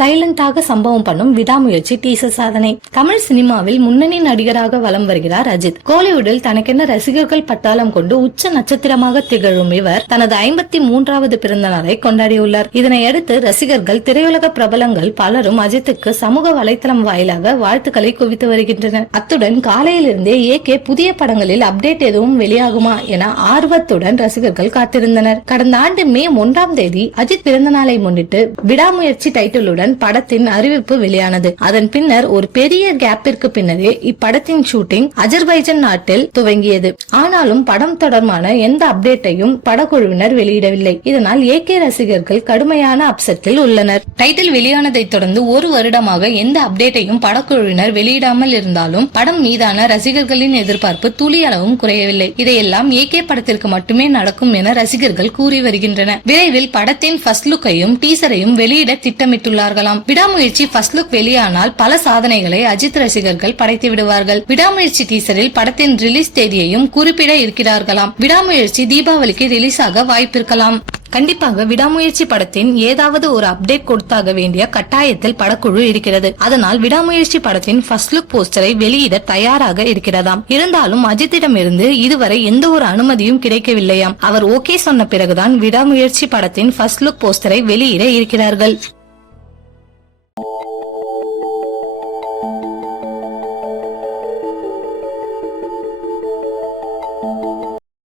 சைலண்டாக சம்பவம் பண்ணும் விடாமுயற்சி டீசர் சாதனை. தமிழ் சினிமாவில் முன்னணி நடிகராக வலம் வருகிறார் அஜித். கோலிவுட்டில் தனக்கென்ன ரசிகர்கள் பட்டாளம் கொண்டு உச்ச நட்சத்திரமாக திகழும் இவர் தனது 53வது பிறந்த நாளை கொண்டாடியுள்ளார். இதனையடுத்து ரசிகர்கள், திரையுலக பிரபலங்கள் பலரும் அஜித்துக்கு சமூக வலைதளம் வாயிலாக வாழ்த்துக்களை குவித்து வருகின்றனர். அத்துடன் காலையிலிருந்தே ஏகே புதிய படங்களில் அப்டேட் எதுவும் வெளியாகுமா என ஆர்வத்துடன் ரசிகர்கள் காத்திருந்தனர். கடந்த ஆண்டு மே 1ஆம் தேதி அஜித் பிறந்த நாளை முன்னிட்டு விடாமுயற்சி டைட்டிலுடன் படத்தின் அறிவிப்பு வெளியானது. அதன் பின்னர் ஒரு பெரிய கேப்பிற்கு பின்னரே இப்படத்தின் ஷூட்டிங் அஜர்பைஜான் நாட்டில் துவங்கியது. ஆனாலும் படம் தொடர்பான எந்த அப்டேட்டையும் படக்குழுவினர் வெளியிடவில்லை. இதனால் ஏகே ரசிகர்கள் கடுமையான அப்செட்டில் உள்ளனர். டைட்டில் வெளியானதை தொடர்ந்து ஒரு வருடமாக எந்த அப்டேட்டையும் படக்குழுவினர் வெளியிடாமல் இருந்தாலும் படம் மீதான ரசிகர்களின் எதிர்பார்ப்பு துளி அளவும் குறையவில்லை. இதையெல்லாம் ஏகே படத்திற்கு மட்டுமே நடக்கும் என ரசிகர்கள் கூறி வருகின்றனர். விரைவில் படத்தின் ஃபர்ஸ்ட் லுக்கையும் டீசரையும் வெளியிட திட்டமிட்டுள்ளார்களாம். விடாமுயற்சி ஃபர்ஸ்ட் லுக் வெளியானால் பல சாதனைகளை அஜித் ரசிகர்கள் படைத்து விடுவார்கள். விடாமுயற்சி டீசரில் படத்தின் ரிலீஸ் தேதியையும் குறிப்பிட இருக்கிறார்களாம். விடாமுயற்சி தீபாவளிக்கு ரிலீஸ் ஆக வாய்ப்பிருக்கலாம். கண்டிப்பாக விடாமுயற்சி படத்தின் ஏதாவது ஒரு அப்டேட் கொடுத்தாக வேண்டிய கட்டாயத்தில் படக்குழு இருக்கிறது. அதனால் விடாமுயற்சி படத்தின் ஃபர்ஸ்ட் லுக் போஸ்டரை வெளியிட தயாராக இருக்கிறதாம். இருந்தாலும் அஜித்திடமிருந்து இதுவரை எந்த ஒரு அனுமதியும் கிடைக்கவில்லையாம். அவர் ஓகே சொன்ன பிறகுதான் விடாமுயற்சி படத்தின் ஃபர்ஸ்ட் லுக் போஸ்டரை வெளியிட இருக்கிறார்கள்.